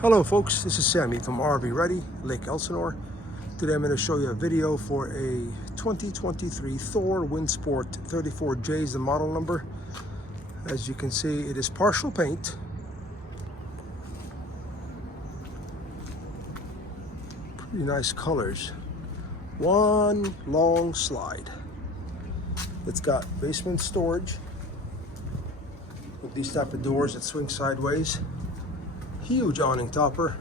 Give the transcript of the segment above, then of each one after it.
Hello folks, this is Sammy from RV Ready, Lake Elsinore. Today I'm going to show you a video for a 2023 Thor Windsport 34J is the model number. As you can see, it is partial paint. Pretty nice colors. One long slide. It's got basement storage with these type of doors that swing sideways. Huge awning topper.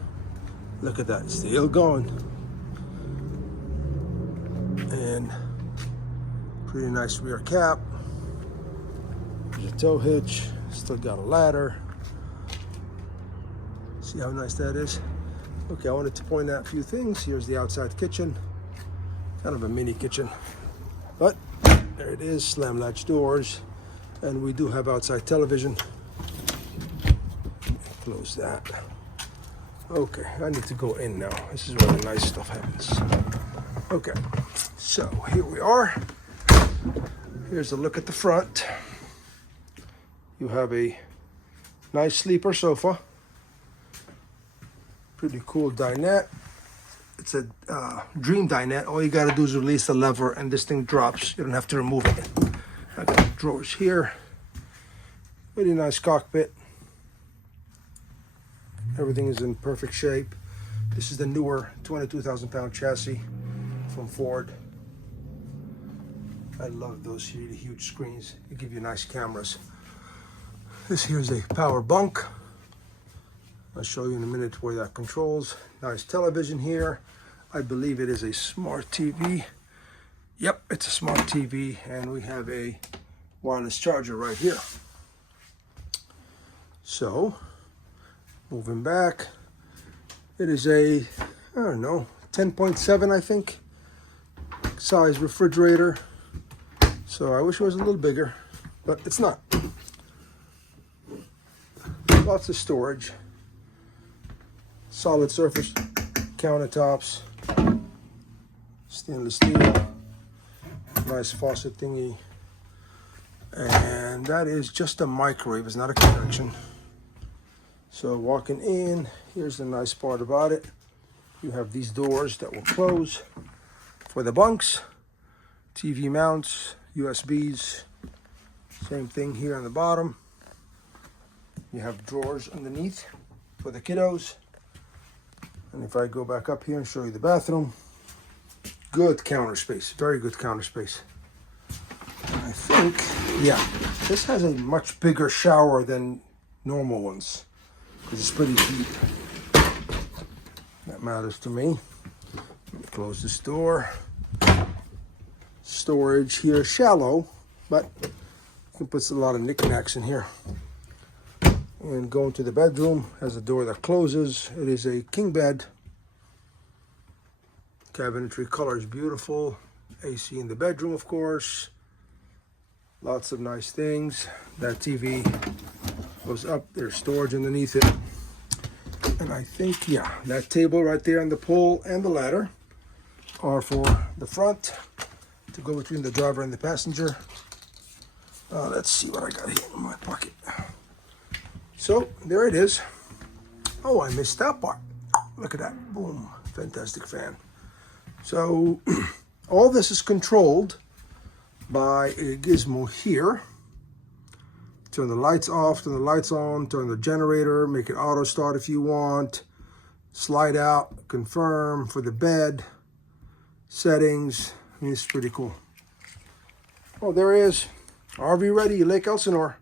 Look at that, still going. And pretty nice rear cap. There's a tow hitch, still got a ladder. See how nice that is? Okay, I wanted to point out a few things. Here's the outside kitchen. Kind of a mini kitchen, but there it is, slam latch doors. And we do have outside television. Close that. Okay, I need to go in now. This is where the nice stuff happens. Okay, so here we are. Here's a look at the front. You have a nice sleeper sofa. Pretty cool dinette. It's a dream dinette. All you gotta do is release the lever and this thing drops. You don't have to remove it. I got drawers here. Really nice cockpit. Everything is in perfect shape. This is the newer 22,000 pound chassis from Ford. I love those really huge screens. They give you nice cameras. This here is a power bunk. I'll show you in a minute where that controls. Nice television here. I believe it is a smart TV. Yep, it's a smart TV, and we have a wireless charger right here. So, moving back, it is a, I don't know, 10.7 I think, size refrigerator. So I wish it was a little bigger, but it's not. Lots of storage. Solid surface countertops. Stainless steel. Nice faucet thingy. And that is just a microwave, it's not a convection. So walking in, here's the nice part about it. You have these doors that will close for the bunks, TV mounts, USBs, same thing here on the bottom. You have drawers underneath for the kiddos. And if I go back up here and show you the bathroom, good counter space, very good counter space. I think, yeah, this has a much bigger shower than normal ones. It's pretty deep. That matters to me. Let me close this door. Storage here, shallow, but you can put a lot of knickknacks in here. And going to the bedroom, has a door that closes. It is a king bed. Cabinetry color is beautiful. AC in the bedroom, of course. Lots of nice things. That TV goes up, there's storage underneath it. And I think, yeah, that table right there and the pole and the ladder are for the front to go between the driver and the passenger. Let's see what I got here in my pocket. So there it is. Oh, I missed that part. Look at that, boom, fantastic fan. So all this is controlled by a gizmo here. Turn the lights off, turn the lights on, turn the generator, make it auto start if you want. Slide out, confirm for the bed. Settings, I mean, it's pretty cool. Oh, there it is. RV Ready, Lake Elsinore.